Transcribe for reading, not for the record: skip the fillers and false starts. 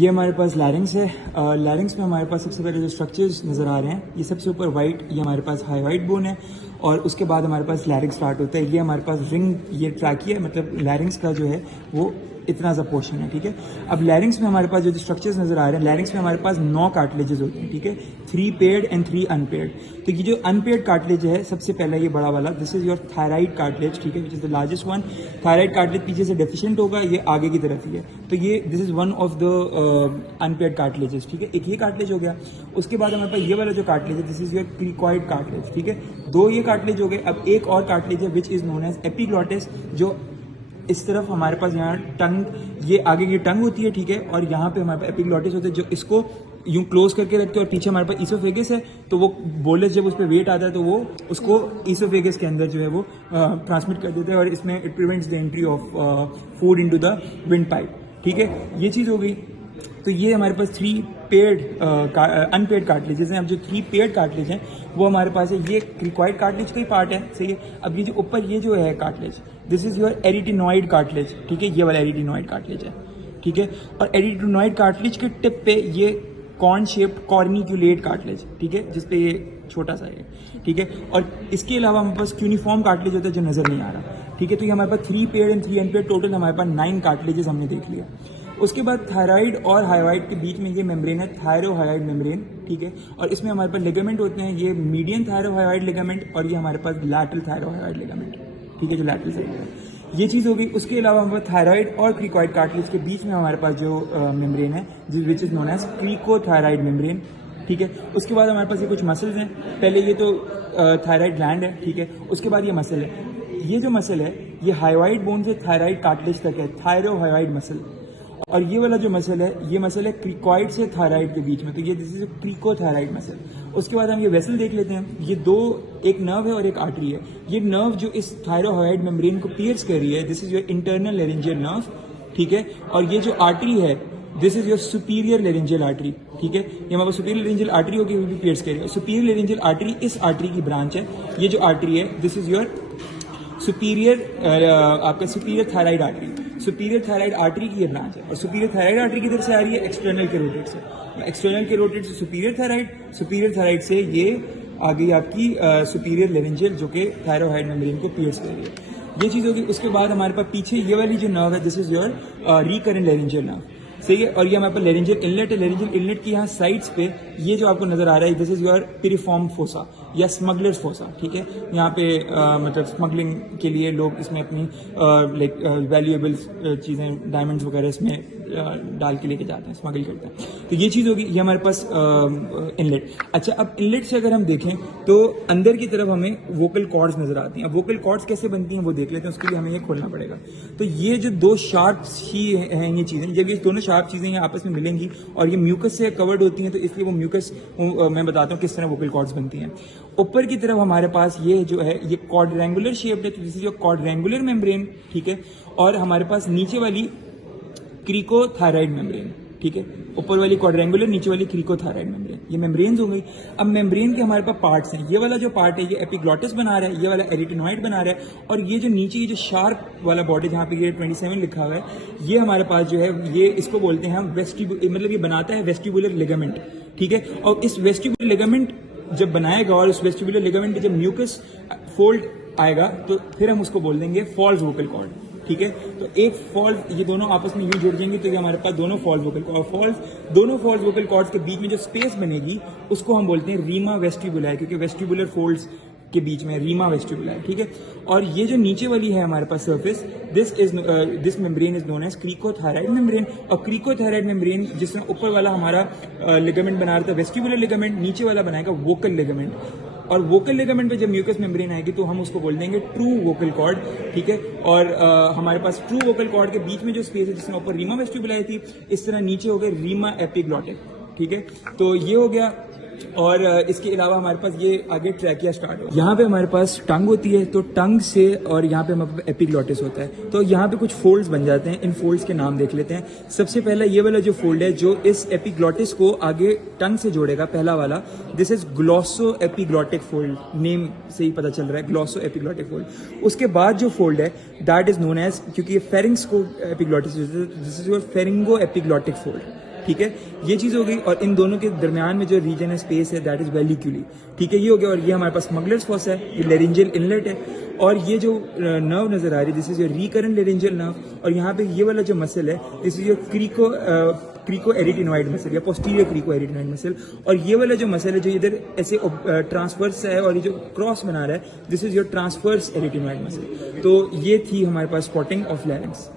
ये हमारे पास लैरिंग्स है। लैरिंग्स में हमारे पास सबसे पहले जो स्ट्रक्चर्स नज़र आ रहे हैं, ये सबसे ऊपर वाइट, ये हमारे पास हाई वाइट बोन है और उसके बाद हमारे पास लैरिंग स्टार्ट होता है। ये हमारे पास रिंग, ये ट्रैकिया है, मतलब लैरिंग्स का जो है वो इतना सा पोर्शन है, ठीक है। अब लैरिंग्स में हमारे पास जो स्ट्रक्चर्स नजर आ रहे हैं, लैरिंग्स में हमारे पास 9 कार्टिलेजेस होते हैं, ठीक है, 3 पेयर्ड एंड 3 अनपेयर्ड। तो ये जो अनपेयर्ड कार्टिलेज है, सबसे पहला ये बड़ा वाला, this is your thyroid cartilage, ठीक है, which is the largest one. Thyroid cartilage पीछे से डेफिशिएंट होगा, ये आगे की तरफ ही है, तो ये this is one of the unpaired cartilages, ठीक है। एक ये कार्टिलेज हो गया। उसके बाद हमारे पास ये वाला जो कार्टिलेज है, this is your cricoid cartilage, ठीक है। 2 ये कार्टिलेज हो गए। अब एक और कार्टिलेज है which is known as epiglottis, जो इस तरफ हमारे पास यहाँ टंग, ये आगे की टंग होती है, ठीक है, और यहाँ पे हमारे पास एपिग्लॉटिस होते हैं जो इसको यूं क्लोज करके रखते हैं, और पीछे हमारे पास ईसोफेगस है, तो वो बोलस जब उस पर वेट आता है तो वो उसको ईसोफेगस के अंदर जो है वो ट्रांसमिट कर देते हैं, और इसमें it prevents the entry of food into the wind pipe, ठीक है। ये चीज़ हो गई। तो ये हमारे पास 3 पेयर्ड अनपेयर्ड कार्टिलेजेस हैं। अब जो 3 पेयर्ड कार्टिलेज हैं वो हमारे पास है, ये क्रिकॉइड कार्टिलेज का ही पार्ट है, सही है। अब ये जो ऊपर ये जो है cartilage, this is your arytenoid cartilage, ठीक है, ये वाला एरिटिनॉइड कार्टिलेज है, ठीक है। और एरिटिनॉइड कार्टिलेज के टिप पे ये कॉर्न शेप्ड कॉर्निक्यूलेट कार्टिलेज, ठीक है, जिसपे ये छोटा सा है, ठीक है। और इसके अलावा हमारे पास क्यूनिफॉर्म कार्टिलेज होता है जो नजर नहीं आ रहा, ठीक है। तो ये हमारे पास 3 पेयर्ड एंड 3 अनपेयर्ड, टोटल हमारे पास 9 कार्टिलेजेस हमने देख लिया। उसके बाद थायराइड और हाइवाइड के बीच में ये मेम्ब्रेन है, थायरोहाइड मेम्ब्रेन, ठीक है। और इसमें हमारे पास लिगामेंट होते हैं, ये मीडियन थायरोहाइड लिगामेंट और ये हमारे पास लैटरल थायरोहाइड लिगामेंट, ठीक है, जो लैटरल साइड है। ये चीज़ हो गई। उसके अलावा हमारे पास थायराइड और क्रिकॉइड कार्टिलेज के बीच में हमारे पास जो मेम्ब्रेन है, which is known as cricothyroid membrane, ठीक है। उसके बाद हमारे पास ये कुछ मसल्स हैं। पहले ये तो थायराइड ग्लैंड है, ठीक है। उसके बाद ये मसल है, ये जो मसल है ये हाइवाइड बोन से थायराइड कार्टिलेज तक है, थायरोहाइड मसल। और ये वाला जो मसल है, ये मसल है क्रिकॉइड से थायराइड के बीच में, तो ये दिस इज क्रिकोथायराइड मसल। उसके बाद हम ये वेसल देख लेते हैं। ये 2, एक नर्व है और एक आर्टरी है। ये नर्व जो इस थायरोहाइड मेम्ब्रेन को पियर्स कर रही है, this is your internal laryngeal nerve, ठीक है। और ये जो आर्टरी है, this is your superior laryngeal artery, ठीक है। ये हमारे सुपीरियर लेरिंजियल आर्टरी होगी, वो भी पियर्स कर रही है। सुपीरियर लेरिंजियल आर्टरी इस आर्टरी की ब्रांच है। ये जो आर्टरी है, दिस इज योर सुपीरियर, आपका superior thyroid artery, superior thyroid artery की ये ब्रांच है। और सुपीरियर थायराइड आर्टरी किधर से आ रही है? एक्सटर्नल कैरोटिड से। एक्सटर्नल कैरोटिड से सुपीरियर थायराइड, सुपीरियर थायराइड से ये आ गई आपकी सुपीरियर लेरिंजियल, जो कि थायरोहाइड मेम्ब्रेन को पियर्स कर रही है। ये चीज़ होगी। उसके बाद हमारे पास पीछे ये वाली जो नर्व है, this is your recurrent laryngeal nerve, सही है। और ये हमारे पास लेरिंजियल इनलेट है। लेरिंजियल इनलेट की यहाँ साइड्स पे ये जो आपको नजर आ रहा है, this is your piriform fossa या स्मगलर्स फोसा, ठीक है। यहाँ पे मतलब स्मगलिंग के लिए लोग इसमें अपनी लाइक वैल्यूएबल चीज़ें, डायमंड्स वगैरह इसमें डाल के लेके जाते हैं, स्मगल करते हैं। तो ये चीज़ होगी। ये हमारे पास इनलेट। अच्छा, अब इनलेट से अगर हम देखें तो अंदर की तरफ हमें वोकल कॉर्ड्स नजर आती हैं। अब वोकल कॉर्ड्स कैसे बनती हैं वो देख लेते हैं। उसके लिए हमें ये खोलना पड़ेगा। तो ये जो 2 शार्प ही हैं ये चीज़ें, जब ये दोनों शार्प चीज़ें ये आपस में मिलेंगी और ये म्यूकस से कवर्ड होती हैं, तो इसलिए वो म्यूकस, मैं बताता हूँ किस तरह वोकल कॉर्ड्स बनती हैं। ऊपर की तरफ हमारे पास ये जो है, ये क्वाड्रेंगुलर शेप्ड है, तो this is your quadrangular membrane, ठीक है। और हमारे पास नीचे वाली क्रिकोथायराइड मेम्ब्रेन, ठीक है। ऊपर वाली क्वाड्रेंगुलर, नीचे वाली क्रिकोथायराइड मेम्ब्रेन, ये मेम्ब्रेन्स हो गई। अब मेम्ब्रेन के हमारे पास पार्ट्स हैं। ये वाला जो पार्ट है ये एपिग्लॉटिस बना रहा है, ये वाला एरिटिनॉइड बना रहा है, और ये जो नीचे ये जो शार्प वाला बॉडी जहाँ पे ये 27 लिखा हुआ है, ये हमारे पास जो है, ये इसको बोलते हैं हम मतलब ये बनाता है वेस्टिबुलर लिगामेंट, ठीक है। और इस वेस्टिबुलर लिगामेंट जब बनाएगा और उस वेस्टिबुलर लिगामेंट पे जब म्यूकस फोल्ड आएगा, तो फिर हम उसको बोल देंगे फॉल्स वोकल कॉर्ड, ठीक है। तो एक फॉल्स, ये दोनों आपस में यूं जुड़ जाएंगे, तो ये हमारे पास दोनों फॉल्स वोकल कॉर्ड, दोनों फॉल्स वोकल कॉर्ड्स के बीच में जो स्पेस बनेगी उसको हम बोलते हैं रीमा वेस्टिबुला, क्योंकि वेस्टिबुलर फोल्ड्स के बीच में रीमा वेस्टिबुला, ठीक है। और ये जो नीचे वाली है हमारे पास surface, this membrane is known as cricothyroid membrane. और क्रिकोथायराइड मेम्ब्रेन, जिसमें ऊपर वाला हमारा लिगामेंट बना रहा था वेस्टिबुलर लिगामेंट, नीचे वाला बनाएगा वोकल लिगामेंट। और वोकल लिगामेंट पे जब म्यूकस मेम्ब्रेन आएगी तो हम उसको बोल देंगे ट्रू वोकल कॉर्ड, ठीक है। और हमारे पास ट्रू वोकल कॉर्ड के बीच में जो स्पेस है, जिसमें ऊपर रीमा वेस्टिबुला थी, इस तरह नीचे हो गए रीमा एपिग्लॉटिक, ठीक है। तो ये हो गया। और इसके अलावा हमारे पास ये आगे ट्रैकिया स्टार्ट हो, यहाँ पे हमारे पास टंग होती है, तो टंग से, और यहाँ पे हमारे पास एपिग्लॉटिस होता है, तो यहाँ पे कुछ फोल्ड्स बन जाते हैं। इन फोल्ड्स के नाम देख लेते हैं। सबसे पहला ये वाला जो फोल्ड है, जो इस एपिग्लॉटिस को आगे टंग से जोड़ेगा, पहला वाला, this is glossoepiglottic fold, name से ही पता चल रहा है, ग्लॉसो एपिग्लॉटिक फोल्ड। उसके बाद जो फोल्ड है, दैट इज नोन एज, क्योंकि ये फेरिंग्स को epiglottis, this is your pharyngoepiglottic fold, ठीक है, ये चीज़ हो गई। और इन दोनों के दरमियान में जो रीजन है, स्पेस है, दैट इज़ वेलिक्यूली, ठीक है, ये हो गया। और ये हमारे पास स्मगलर्स फॉसा है, ये लेरिंजियल इनलेट है। और ये जो नर्व नज़र आ रही है, this is your recurrent laryngeal nerve. और यहाँ पे ये वाला जो मसल है, दिस इज़ योर क्रीको एरिटिनॉइड मसल या पोस्टीरियर क्रीको एरिटिनॉइड मसल। और ये वाला जो मसल है जो इधर ऐसे ट्रांसफर्स है और ये जो क्रॉस बना रहा है, this is your transverse arytenoid muscle. तो ये थी हमारे पास स्पॉटिंग ऑफ लैरिंक्स।